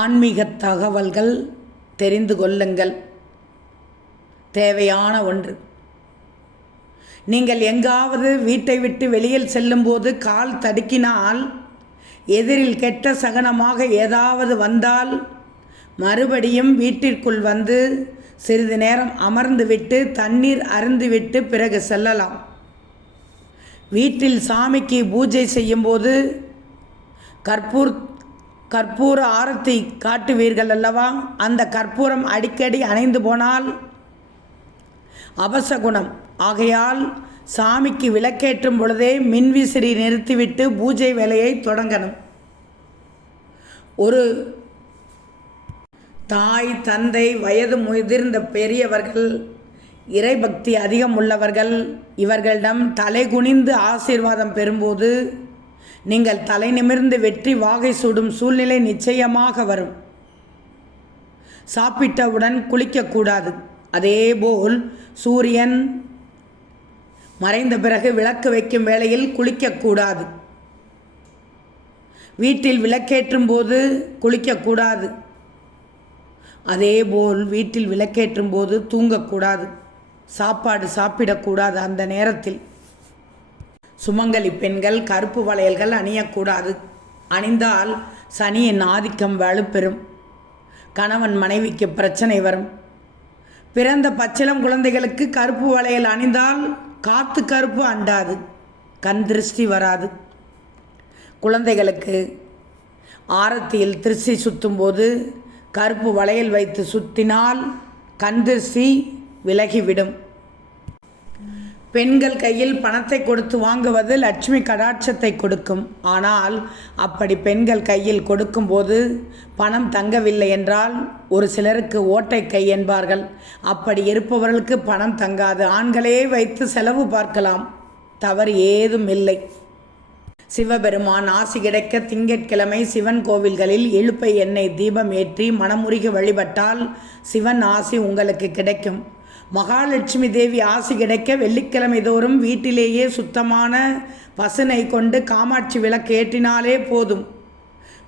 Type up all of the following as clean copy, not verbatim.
ஆன்மீக தகவல்கள் தெரிந்து கொள்ளுங்கள். தேவையான ஒன்று. நீங்கள் எங்காவது வீட்டை விட்டு வெளியில் செல்லும்போது கால் தடுக்கினால், எதிரில் கெட்ட சகனமாக ஏதாவது வந்தால், மறுபடியும் வீட்டிற்குள் வந்து சிறிது நேரம் அமர்ந்துவிட்டு தண்ணீர் அருந்திவிட்டு பிறகு செல்லலாம். வீட்டில் சாமிக்கு பூஜை செய்யும்போது கற்பூர ஆரத்தி காட்டுவீர்கள் அல்லவா? அந்த கற்பூரம் அடிக்கடி அணைந்து போனால் அபசகுணம். ஆகையால் சாமிக்கு விளக்கேற்றும் பொழுதே மின்விசிறி நிறுத்திவிட்டு பூஜை வேலையை தொடங்கணும். ஒரு தாய், தந்தை, வயது முதிர்ந்த பெரியவர்கள், இறைபக்தி அதிகம் உள்ளவர்கள் இவர்களிடம் தலை குனிந்து ஆசீர்வாதம் பெறும்போது நீங்கள் தலை நிமிர்ந்து வெற்றி வாகை சூடும் சூழ்நிலை நிச்சயமாக வரும். சாப்பிட்டவுடன் குளிக்கக்கூடாது. அதேபோல் சூரியன் மறைந்த பிறகு விளக்கு வைக்கும் வேளையில் குளிக்கக்கூடாது. வீட்டில் விளக்கேற்றும் போது குளிக்கக்கூடாது. அதேபோல் வீட்டில் விளக்கேற்றும் போது தூங்கக்கூடாது. சாப்பாடு சாப்பிடக்கூடாது. அந்த நேரத்தில் சுமங்கலி பெண்கள் கருப்பு வளையல்கள் அணியக்கூடாது. அணிந்தால் சனியின் ஆதிக்கம் வலுப்பெறும். கணவன் மனைவிக்கு பிரச்சனை வரும். பிறந்த பச்சிளம் குழந்தைகளுக்கு கருப்பு வளையல் அணிந்தால் காத்து கருப்பு அண்டாது, கண் திருஷ்டி வராது. குழந்தைகளுக்கு ஆரத்தியில் திருஷ்டி சுத்தும்போது கருப்பு வளையல் வைத்து சுத்தினால் கண் திருஷ்டி விலகிவிடும். பெண்கள் கையில் பணத்தை கொடுத்து வாங்குவது லட்சுமி கடாட்சத்தை கொடுக்கும். ஆனால் அப்படி பெண்கள் கையில் கொடுக்கும்போது பணம் தங்கவில்லை என்றால் ஒரு சிலருக்கு ஓட்டை கை என்பார்கள். அப்படி இருப்பவர்களுக்கு பணம் தங்காது. ஆண்களே வைத்து செலவு பார்க்கலாம். தவறு ஏதும் இல்லை. சிவபெருமான் ஆசி கிடைக்க திங்கட்கிழமை சிவன் கோவில்களில் இலுப்பை எண்ணெய் தீபம் ஏற்றி மனமுருகி வழிபட்டால் சிவன் ஆசி உங்களுக்கு கிடைக்கும். மகாலட்சுமி தேவி ஆசி கிடைக்க வெள்ளிக்கிழமை தோறும் வீட்டிலேயே சுத்தமான பசுனை கொண்டு காமாட்சி விளக்கு ஏற்றினாலே போதும்.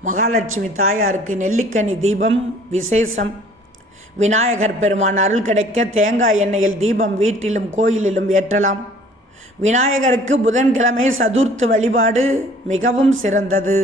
மகாலட்சுமி தாயாருக்கு நெல்லிக்கனி தீபம் விசேஷம். விநாயகர் பெருமான் அருள் கிடைக்க தேங்காய் எண்ணெயில் தீபம் வீட்டிலும் கோயிலிலும் ஏற்றலாம். விநாயகருக்கு புதன்கிழமை சதுர்த்து வழிபாடு மிகவும் சிறந்தது.